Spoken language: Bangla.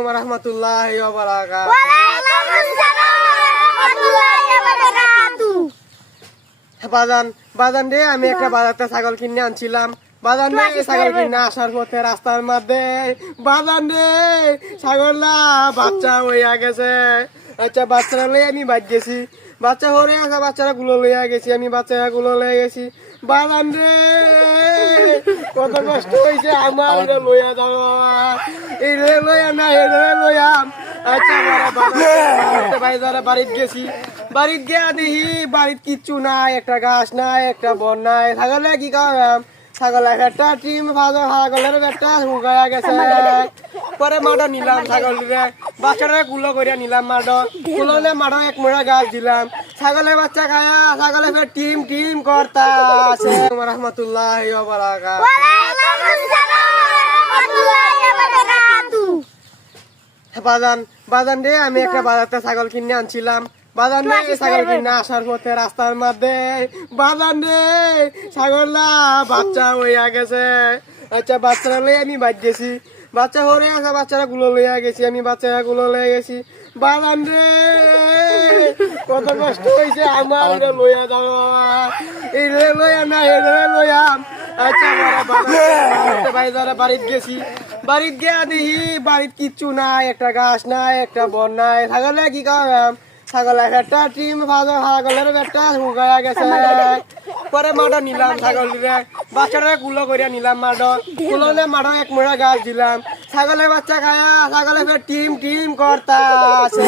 warahmatullahi wabarakatuh. বাজান রে আমি একটা বাজারতে ছাগল কিনে আনছিলাম। বাজান রে ছাগল কিনে আসার পথে রাস্তার মধ্যে বাজান রে ছাগল না বাচ্চা হইয়া গেছে। আচ্ছা বাচ্চারা লই আমি বাদ গেছি, বাচ্চা হরে আসা বাচ্চারা গুলো লইয়া গেছি, আমি বাচ্চারা গুলো লইয়া গেছি। বাজান রে কত কষ্ট হয়েছে আমার, এটা লইয়া যাওয়া এই রে লইয়া না এটা লইয়াম। আচ্ছা বাড়িতে গেছি, বাড়িতে গিয়া দেখি বাড়িত কিচ্ছু নাই, একটা গাছ নাই, একটা বন নাই। ছাগলে কি খাওয়াম, ছাগলের একটা টিম ছাগলের একটা শুকায়া গেছে। পরে মাঠও নিলাম ছাগলের বাচ্চাটা গুলো করিয়া নিলাম, মাঠও গুলোনে মাঠও এক মোড়া গাছ দিলাম। ছাগলের বাচ্চা খায়া ছাগলে ফের টিম টিম করতা আছে। রহমতুল্লাহি ওয়া বারাকাতুহু। বাজান রে আমি একটা বাজারতে ছাগল কিনে আনছিলাম। বাজান রে ছাগল কিনে আসার পথে রাস্তার মধ্যে বাজান রে ছাগল না বাচ্চা হইয়া গেছে। আচ্ছা বাচ্চারা লই আমি বাদ গেছি, বাচ্চা হরে আসা বাচ্চারা গুলো লইয়া গেছি, আমি বাচ্চারা গুলো লইয়া গেছি। বাজান রে কত কষ্ট হয়েছে আমার, এটা লইয়া যাওয়া এই রে লইয়া না এটা লইয়াম। আচ্ছা বাড়িতে গেছি, বাড়িতে গিয়া দেখি বাড়িত কিচ্ছু নাই, একটা গাছ নাই, একটা বন নাই। ছাগলে কি খাওয়াম, ছাগলের একটা টিম ছাগলের একটা শুকায়া গেছে। পরে মাঠও নিলাম ছাগলের বাচ্চাটা গুলো করিয়া নিলাম, মাঠও গুলোনে মাঠও এক মোড়া গাছ দিলাম। ছাগলের বাচ্চা খায়া ছাগলে ফের টিম টিম করতা আছে।